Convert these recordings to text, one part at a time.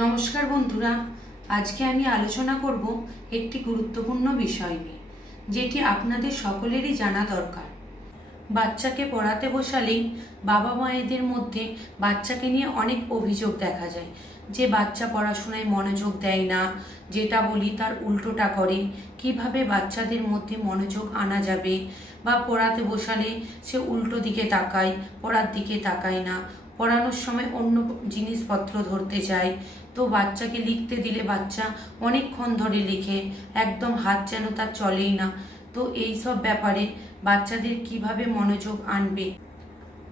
নমস্কার বন্ধুরা, আজকে আমি আলোচনা করব একটি গুরুত্বপূর্ণ বিষয় নিয়ে, যেটি আপনাদের সকলেরই জানা দরকার। বাচ্চাকে পড়াতে বসালেই বাবা মায়েদের মধ্যে বাচ্চাকে নিয়ে অনেক অভিযোগ দেখা যায় যে বাচ্চা পড়াশোনায় মনোযোগ দেয় না, যেটা বলি তার উল্টোটা করে। কিভাবে বাচ্চাদের মধ্যে মনোযোগ আনা যাবে, বা পড়াতে বসালে সে উল্টো দিকে তাকায়, পড়ার দিকে তাকায় না, পড়ানোর সময় অন্য জিনিসপত্র ধরতে চায়। তো বাচ্চাকে লিখতে দিলে বাচ্চা অনেকক্ষণ ধরে লিখে, একদম হাত যেন তার চলেই না। তো এই সব ব্যাপারে বাচ্চাদের কিভাবে মনোযোগ আনবে,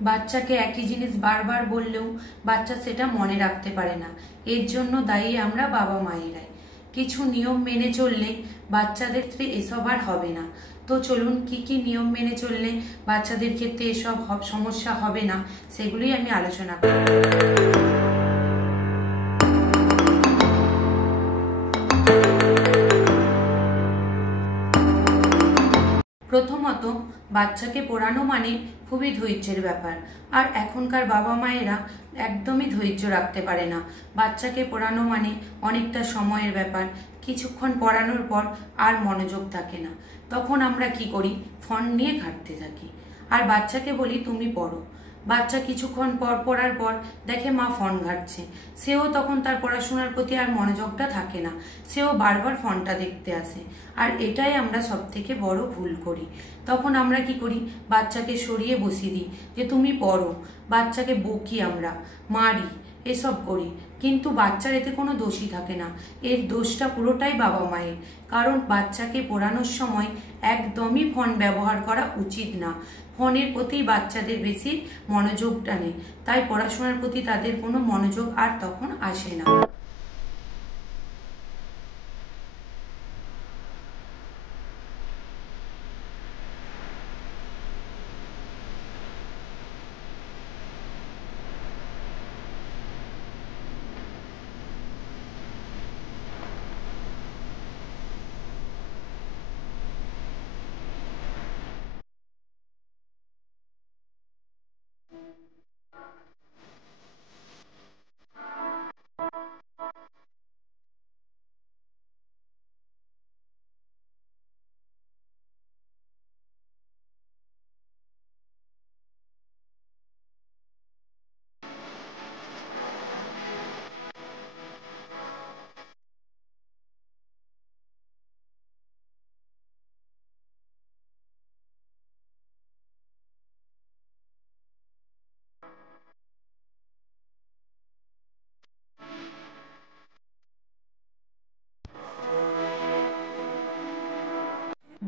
বাচ্চাকে একই জিনিস বারবার বললেও বাচ্চা সেটা মনে রাখতে পারে না। এর জন্য দায়ী আমরা বাবা মায়েরাই। কিছু নিয়ম মেনে চললে বাচ্চাদের ক্ষেত্রে এসব আর হবে না। তো চলুন কি কি নিয়ম মেনে চললে বাচ্চাদের ক্ষেত্রে এসব সমস্যা হবে না, সেগুলোই আমি আলোচনা করব। প্রথমত, বাচ্চাকে পড়ানো মানে খুবই ধৈর্যের ব্যাপার। আর এখনকার বাবা মায়েরা একদমই ধৈর্য রাখতে পারে না। বাচ্চাকে পড়ানো মানে অনেকটা সময়ের ব্যাপার। কিছুক্ষণ পড়ানোর পর আর মনোযোগ থাকে না। তখন আমরা কি করি, ফোন নিয়ে ঘাঁটতে থাকি। আর বাচ্চাকে বলি তুমি পড়ো। বাচ্চা কিছুক্ষণ পর পড়ার পর দেখে মা ফোন ঘাঁটছে, সেও তখন তার পড়াশোনার প্রতি আর মনোযোগটা থাকে না, সেও বারবার ফোনটা দেখতে আসে। আর এটাই আমরা সব থেকে বড় ভুল করি। তখন আমরা কি করি, বাচ্চাকে সরিয়ে বসিয়ে দিই যে তুমি পড়ো। বাচ্চাকে বকি, আমরা মারি, এসব করি। কিন্তু বাচ্চার এতে কোনো দোষই থাকে না। এর দোষটা পুরোটাই বাবা মায়ের। কারণ বাচ্চাকে পড়ানোর সময় একদমই ফোন ব্যবহার করা উচিত না। ফোনের প্রতি বাচ্চাদের বেশি মনোযোগ টানে, তাই পড়াশোনার প্রতি তাদের কোনো মনোযোগ আর তখন আসে না।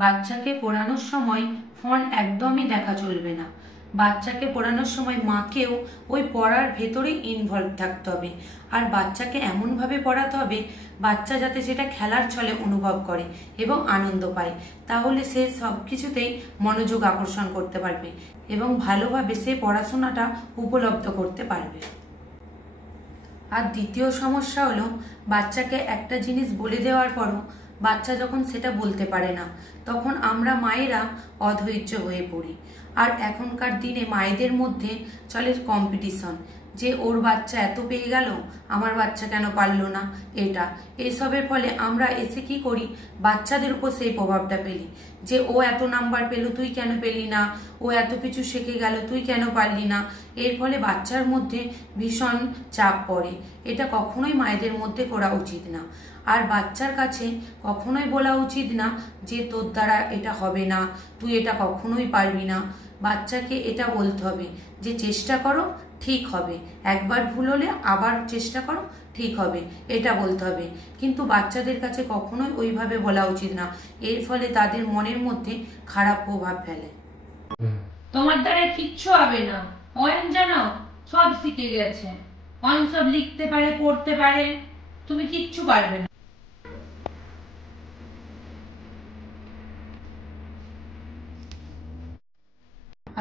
বাচ্চাকে পড়ানোর সময় ফোন একদমই দেখা চলবে না। বাচ্চাকে পড়ানোর সময় মাকেও ওই পড়ার ভেতরেই ইনভলভ থাকতে হবে। আর বাচ্চাকে এমনভাবে পড়াতে হবে বাচ্চা যাতে সেটা খেলার ছলে অনুভব করে এবং আনন্দ পায়। তাহলে সে সব কিছুতেই মনোযোগ আকর্ষণ করতে পারবে এবং ভালোভাবে সে পড়াশোনাটা উপলব্ধ করতে পারবে। আর দ্বিতীয় সমস্যা হলো, বাচ্চাকে একটা জিনিস বলে দেওয়ার পরও বাচ্চা যখন সেটা বলতে পারে না, তখন আমরা মায়েরা অধৈর্য হয়ে পড়ি। আর এখনকার দিনে মায়েদের মধ্যে চলে কম্পিটিশন, যে ওর বাচ্চা এত পেয়ে গেল, আমার বাচ্চা কেন পারলো না। এসবের ফলে আমরা এসে কি করি, বাচ্চাদের উপর সেই প্রভাবটা ফেলি যে ও এত নাম্বার পেলো, তুই কেন পেলি না, ও এত কিছু শিখে গেল, তুই কেন পারলি না। এর ফলে বাচ্চার মধ্যে ভীষণ চাপ পড়ে। এটা কখনোই মায়েদের মধ্যে করা উচিত না। আর বাচ্চার কাছে কখনোই বলা উচিত না যে তোর দ্বারা এটা হবে না, তুই এটা কখনোই পারবি না। বাচ্চাকে এটা বলতে হবে যে চেষ্টা করো, ঠিক হবে। একবার ভুল হলে আবার চেষ্টা করো, ঠিক হবে, এটা বলতে হবে। কিন্তু বাচ্চাদের কাছে কখনোই ওইভাবে বলা উচিত না। এর ফলে তাদের মনের মধ্যে খারাপ প্রভাব ফেলে। তোমার দ্বারা কিচ্ছু হবে না, অয়ন জানো সব শিখে গেছে, অয়ন সব লিখতে পারে, পড়তে পারে, তুমি কিচ্ছু পারবে না।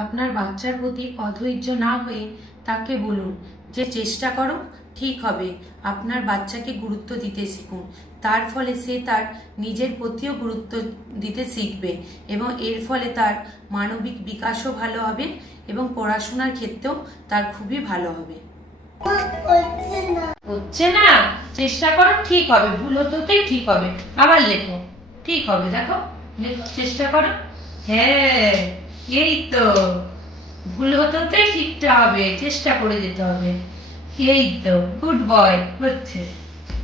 আপনার বাচ্চার প্রতি অধৈর্য না হয়ে তাকে বলুন যে চেষ্টা করো, ঠিক হবে। আপনার বাচ্চাকে গুরুত্ব দিতে শিখুন। তার ফলে সে তার নিজের প্রতিও গুরুত্ব দিতে শিখবে এবং এর ফলে তার মানবিক বিকাশও ভালো হবে এবং পড়াশোনার ক্ষেত্রেও তার খুবই ভালো হবে। হচ্ছে না, চেষ্টা করো, ঠিক হবে, ভুল হতেই ঠিক হবে। আবার লেখো, ঠিক হবে, দেখো চেষ্টা করো। হ্যাঁ, এই তো, ভুল হতেই শিখতে হবে, চেষ্টা করে যেতে হবে। এই তো, গুড বয়, হচ্ছে।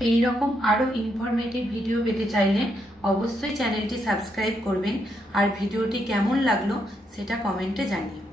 এইরকম আরো ইনফরমেটিভ ভিডিও পেতে চাইলে অবশ্যই চ্যানেলটি সাবস্ক্রাইব করবেন আর ভিডিওটি কেমন লাগলো সেটা কমেন্টে জানিও।